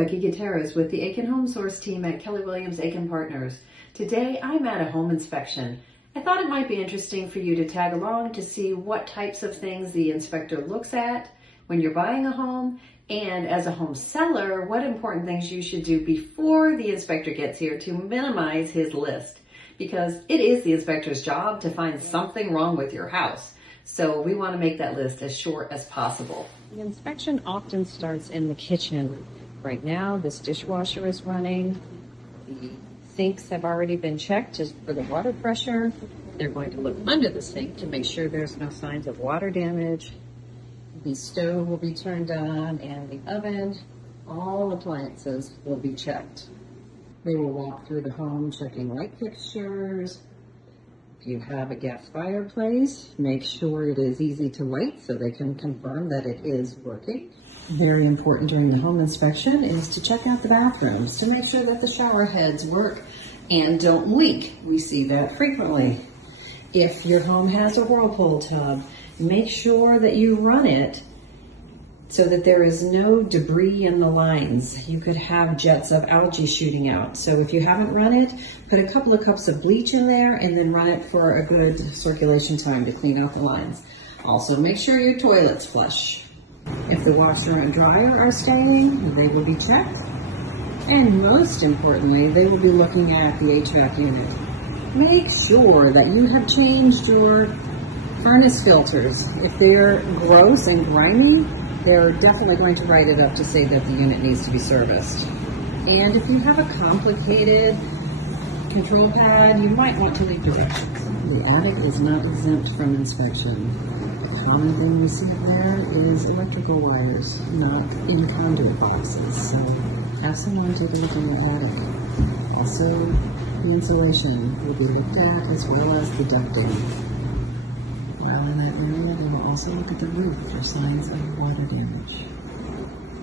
Becky Gutierrez with the Aiken Home Source team at Kelly Williams Aiken Partners. Today I'm at a home inspection. I thought it might be interesting for you to tag along to see what types of things the inspector looks at when you're buying a home, and as a home seller, what important things you should do before the inspector gets here to minimize his list. Because it is the inspector's job to find something wrong with your house. So we want to make that list as short as possible. The inspection often starts in the kitchen. Right now, this dishwasher is running. The sinks have already been checked just for the water pressure. They're going to look under the sink to make sure there's no signs of water damage. The stove will be turned on and the oven. All appliances will be checked. They will walk through the home checking light fixtures. If you have a gas fireplace, make sure it is easy to light so they can confirm that it is working. Very important during the home inspection is to check out the bathrooms to make sure that the shower heads work and don't leak. We see that frequently. If your home has a whirlpool tub, make sure that you run it so that there is no debris in the lines. You could have jets of algae shooting out. So if you haven't run it, put a couple of cups of bleach in there and then run it for a good circulation time to clean out the lines. Also, make sure your toilet's flush. If the washer and dryer are staying, they will be checked. And most importantly, they will be looking at the HVAC unit. Make sure that you have changed your furnace filters. If they're gross and grimy, they're definitely going to write it up to say that the unit needs to be serviced. And if you have a complicated control pad, you might want to leave directions. The attic is not exempt from inspection. The common thing we see there is electrical wires, not in conduit boxes. So have someone take a look in your attic. Also, the insulation will be looked at as well as the ducting. While in that area, they will also look at the roof for signs of water damage.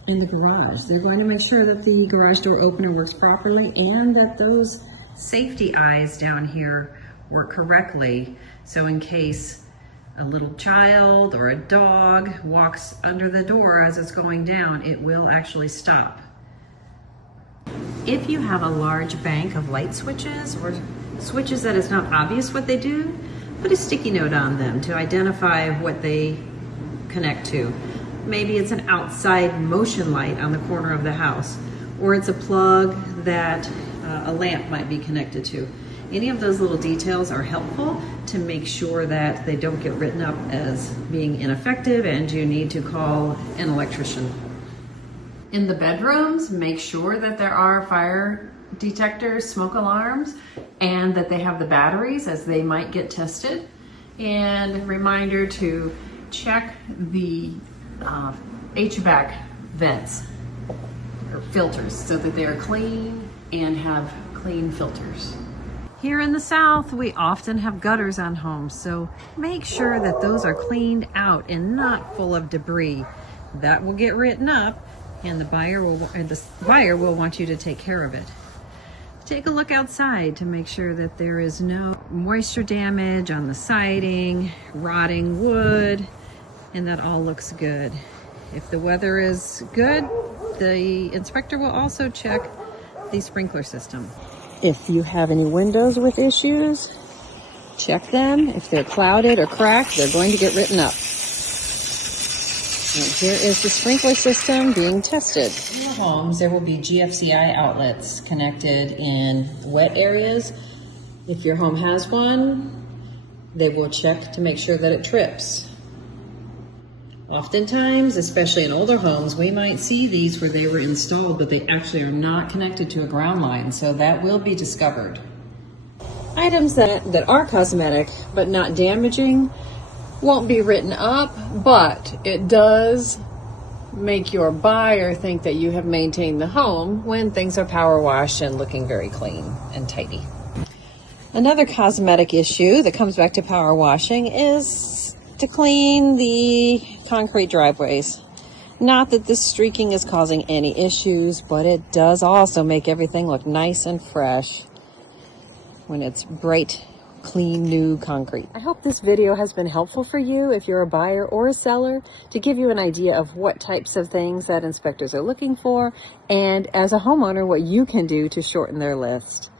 In the garage, they're going to make sure that the garage door opener works properly and that those safety eyes down here work correctly. So in case a little child or a dog walks under the door as it's going down, it will actually stop. If you have a large bank of light switches or switches that is not obvious what they do, put a sticky note on them to identify what they connect to. Maybe it's an outside motion light on the corner of the house, or it's a plug that a lamp might be connected to. Any of those little details are helpful to make sure that they don't get written up as being ineffective and you need to call an electrician. In the bedrooms, make sure that there are fire detectors, smoke alarms, and that they have the batteries as they might get tested. And a reminder to check the HVAC vents or filters so that they are clean and have clean filters. Here in the South, we often have gutters on homes, so make sure that those are cleaned out and not full of debris. That will get written up, and the buyer will want you to take care of it. Take a look outside to make sure that there is no moisture damage on the siding, rotting wood, and that all looks good. If the weather is good, the inspector will also check the sprinkler system. If you have any windows with issues, check them. If they're clouded or cracked, they're going to get written up. And here is the sprinkler system being tested. In the homes, there will be GFCI outlets connected in wet areas. If your home has one, they will check to make sure that it trips. Oftentimes, especially in older homes, we might see these where they were installed, but they actually are not connected to a ground line, so that will be discovered. Items that are cosmetic but not damaging won't be written up, but it does make your buyer think that you have maintained the home when things are power washed and looking very clean and tidy. Another cosmetic issue that comes back to power washing is to clean the concrete driveways. Not that this streaking is causing any issues, but it does also make everything look nice and fresh when it's bright clean, new concrete. I hope this video has been helpful for you if you're a buyer or a seller, to give you an idea of what types of things that inspectors are looking for, and as a homeowner, what you can do to shorten their list.